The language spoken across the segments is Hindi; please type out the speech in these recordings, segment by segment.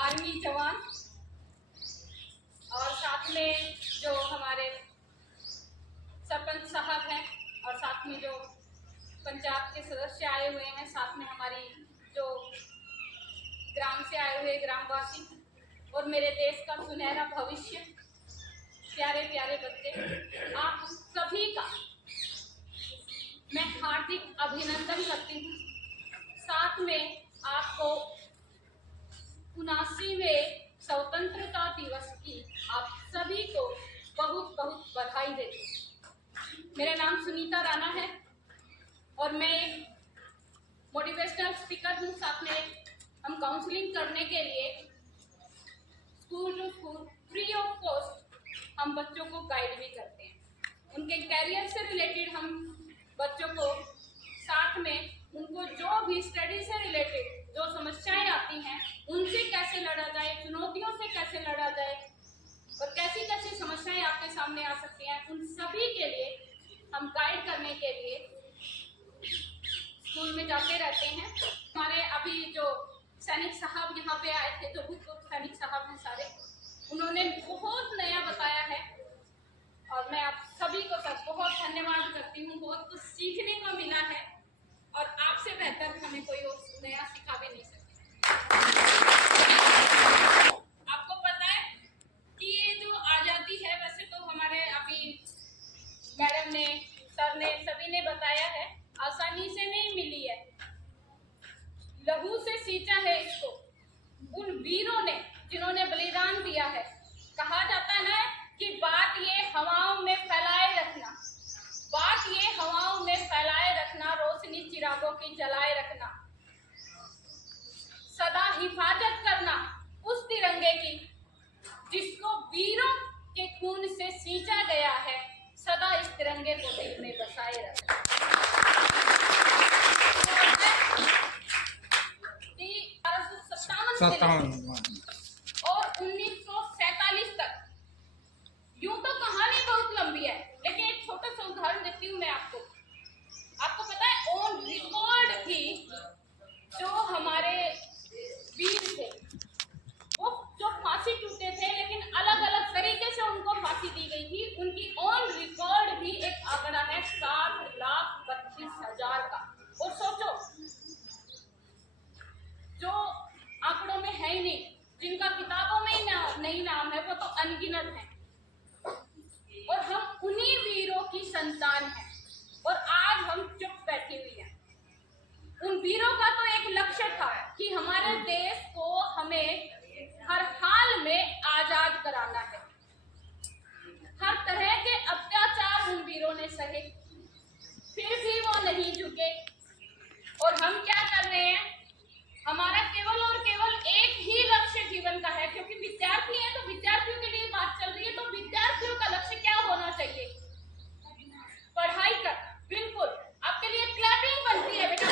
आर्मी जवान और साथ में जो हमारे सरपंच साहब हैं और साथ में जो पंचायत के सदस्य आए हुए हैं, साथ में हमारी जो ग्राम से आए हुए ग्रामवासी और मेरे देश का सुनहरा भविष्य, प्यारे प्यारे बच्चे, आप सभी का मैं हार्दिक अभिनंदन करती हूँ। साथ में आपको 79वें स्वतंत्रता दिवस की आप सभी को बहुत बहुत बधाई देती हूँ। मेरा नाम सुनीता राणा है और मैं एक मोटिवेशनल स्पीकर हूँ। साथ में हम काउंसलिंग करने के लिए school to school free of cost हम बच्चों को गाइड भी करते हैं। उनके कैरियर से रिलेटेड हम बच्चों को साथ में उनको जो भी स्टडी से रिलेटेड जो समस्याएं आती हैं उनसे कैसे लड़ा जाए, चुनौतियों से कैसे लड़ा जाए और कैसी कैसी समस्याएं आपके सामने आ सकती हैं, उन सभी के लिए हम गाइड करने के लिए स्कूल में जाते रहते हैं। हमारे अभी जो सैनिक साहब यहाँ पे आए थे, जो भूतपूर्व सैनिक साहब हैं सारे, उन्होंने बहुत नया बताया है और मैं आप सभी को सब बहुत धन्यवाद करती हूँ। बहुत कुछ सीखने को मिला है और आपसे बेहतर हमें कोई और नया सिखा भी नहीं सकता। आपको पता है कि ये जो आज़ादी है, वैसे तो हमारे अभी मैडम ने, सर ने, सभी ने बताया है, आसानी से नहीं मिली है, लहू से सींचा है इसको उन वीरों ने जिन्होंने बलिदान दिया है। कहा जाता है ना कि बात ये हवाओं में फैलाए रखना, बात ये हवाओं में फैलाए रखना, रोशनी चिरागों की जलाए रखना, सदा हिफाजत करना उस तिरंगे की जिसको वीरों के खून से सींचा गया है, सदा इस तिरंगे को दिल में बसाए रखना। और 1947 तक, यूं तो कहानी बहुत लंबी है, लेकिन एक छोटा सा उदाहरण देती हूँ मैं आपको। आपको पता है ऑन रिकॉर्ड थी जो हमारे वीर थे, वो जो फांसी टूटे थे, लेकिन अलग अलग तरीके से उनको फांसी दी गई थी, उनकी ऑन रिकॉर्ड भी एक आंकड़ा है 7,32,000 का। और सोचो, जो आंकड़ों में है ही नहीं, जिनका किताबों में ही नहीं नाम है, वो तो अनगिनत है। और हम उन्हीं वीरों की संतान हैं और आज हम चुप बैठी हुई हैं। उन वीरों का तो एक लक्ष्य था कि हमारे देश को हमें हर हाल में आजाद कराना है। हर तरह के अत्याचार उन वीरों ने सहे, फिर भी वो नहीं झुके। और हम क्या कर रहे हैं? हमारा केवल और केवल एक ही लक्ष्य जीवन का है, क्योंकि विद्यार्थी हैं तो विद्यार्थियों के लिए बात चल रही है। तो विद्यार्थियों का लक्ष्य क्या होना चाहिए? पढ़ाई करना। बिल्कुल, आपके लिए क्लैपिंग बनती है बेटा,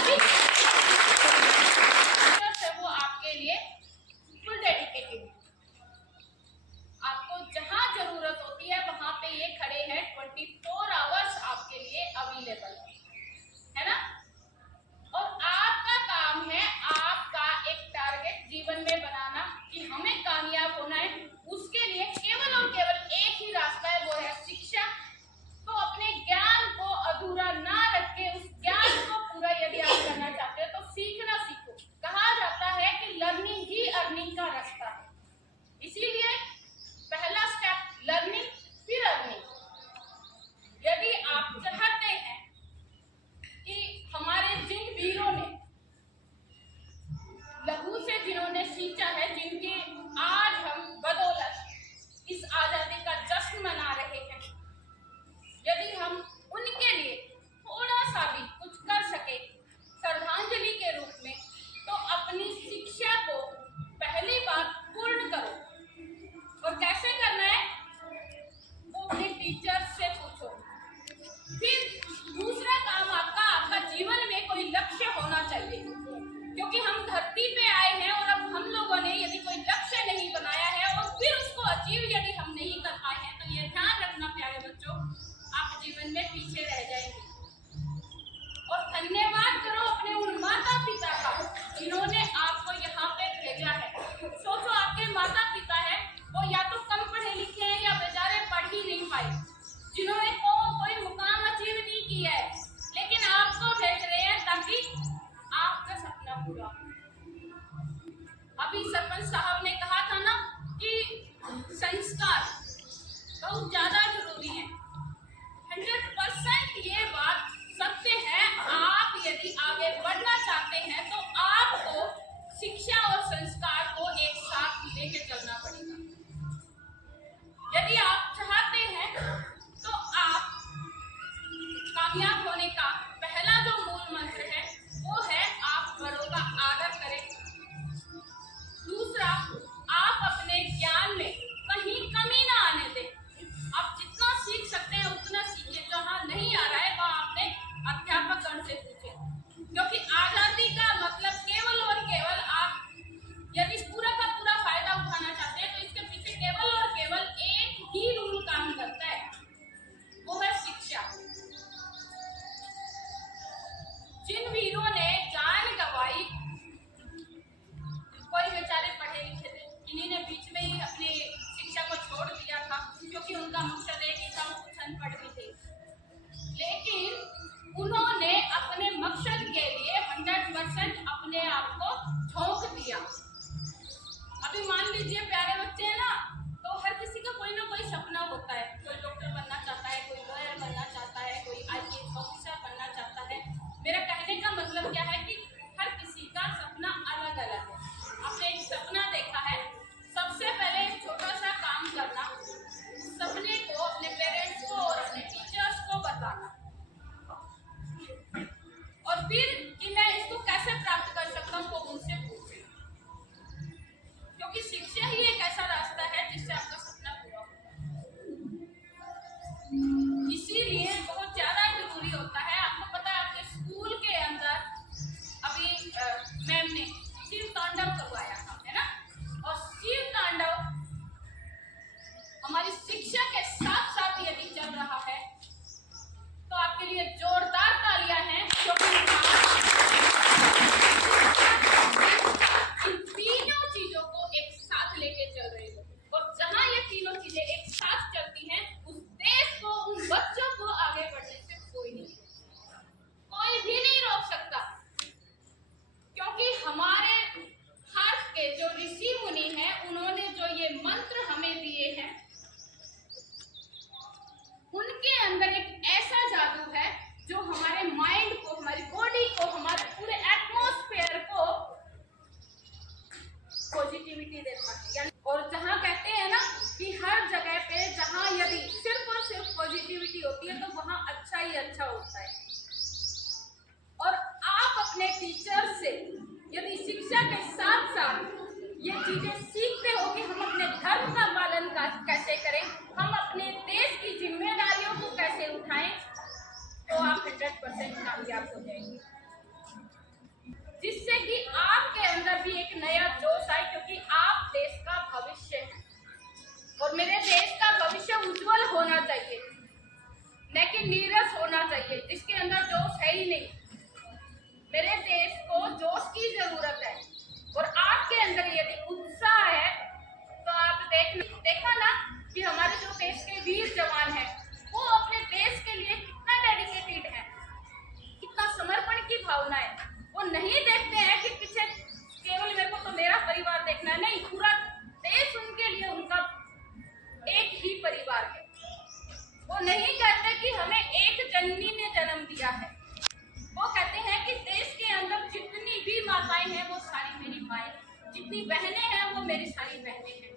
वो आपके लिए होगा। अभी सरपंच साहब ने कहा था ना कि संस्कार बहुत ज्यादा जरूरी है। 100% ये बात सत्य है। आप यदि आगे बढ़ना चाहते हैं तो आपको शिक्षा और संस्कार को एक साथ लेके चलना पड़ेगा। यदि आप चाहते हैं तो आप कामयाब होने का पहला जो मूल मंत्र है वो है आप बड़ों का आदर करें। दूसरा, आप अपने ज्ञान में कहीं कमी ना आने दें। आप जितना सीख सकते हैं उतना सीखिए। जहाँ नहीं आ रहा है वहाँ अपने अध्यापकगण से पूछिए, क्योंकि आजादी का मतलब केवल और केवल आप यदि पूरा का पूरा फायदा उठाना चाहते हैं तो इसके पीछे केवल और केवल एक ही रूल काम करता है, वो है शिक्षा। जिन वीरों ने जान गंवाई, कोई बेचारे पढ़े लिखे थे, इन्हीं ने बीच में ही अपनी शिक्षा को छोड़ दिया था, क्योंकि उनका मकसद एक ही था, वो कुछ अनपढ़ भी थे, लेकिन उन्होंने अपने मकसद के लिए 100% अपने आप को झोंक दिया। अभी मान लीजिए प्यारे बच्चे हैं ना, तो हर किसी का कोई ना कोई सपना होता है। कोई डॉक्टर बनना चाहता है, कोई लॉयर बनना चाहता है, कोई IAS ऑफिसर बनना चाहता है। मेरा कहने का मतलब क्या है कि हर किसी का सपना अलग अलग है। आपने एक सपना देखा है, सबसे पहले एक छोटा सा काम करना, उस सपने को अपने पेरेंट्स को और अपने टीचर्स को बताना, और फिर कि मैं इसको कैसे प्राप्त कर सकता हूँ वो उनसे पूछे, क्योंकि शिक्षा ही एक ऐसा रास्ता है जिससे आपका सपना पूरा होगा। इसीलिए बहुत ज्यादा जरूरी होता है। आपको पता है आपके स्कूल के अंदर अभी मैम ने शिव तांडव करवाया था, है ना, और शिव तांडव हमारी शिक्षा के साथ साथ यदि चल रहा है तो आपके लिए जोरदार तालियां हैं, क्योंकि इन तीनों चीजों को एक साथ लेके चल रहे हो, और जहां ये तीनों चीजें एक साथ चलती हैं उस देश को, उन बच्चों को आगे बढ़ने से कोई भी नहीं रोक सकता। क्योंकि हमारे भारत के जो ऋषि मुनि हैं, उन्होंने जो ये मंत्र हमें दिए हैं, उनके अंदर एक ऐसा जादू है जो हमारे माइंड को, हमारी बॉडी को, हमारे पूरे एटमॉस्फेयर को पॉजिटिविटी देता है। और जहाँ कहते हैं ना कि हर जगह पे जहाँ यदि सिर्फ और सिर्फ पॉजिटिविटी होती है तो वहाँ अच्छा ही अच्छा होता है। और आप अपने टीचर से यदि शिक्षा के साथ साथ ये चीजें सीखते हो कि हम अपने धर्म का पालन कैसे करें, हम अपने देश की जिम्मेदारियों को कैसे उठाएं, तो आप 100% कामयाब हो जाएंगे, जिससे कि आपके अंदर भी एक नया जोश आए, क्योंकि आप देश का भविष्य हैं। और मेरे देश का भविष्य उज्जवल होना चाहिए, न कि नीरस होना चाहिए जिसके अंदर जोश है ही नहीं। मेरे देश को जोश की जरूरत है, और आपके अंदर यदि उत्साह है तो आप देखा ना कि हमारे जो देश के वीर जवान हैं वो अपने देश के लिए कितना डेडिकेटेड है, कितना समर्पण की भावना है। वो नहीं देखते हैं कि पीछे केवल मेरे को तो मेरा परिवार देखना है, नहीं, पूरा देश उनके लिए उनका एक ही परिवार है। वो नहीं कहते कि हमें एक जननी ने जन्म दिया है, वो कहते हैं कि देश के अंदर जितनी भी माताएं हैं वो सारी मेरी माएं, जितनी बहनें हैं वो मेरी सारी बहनें हैं।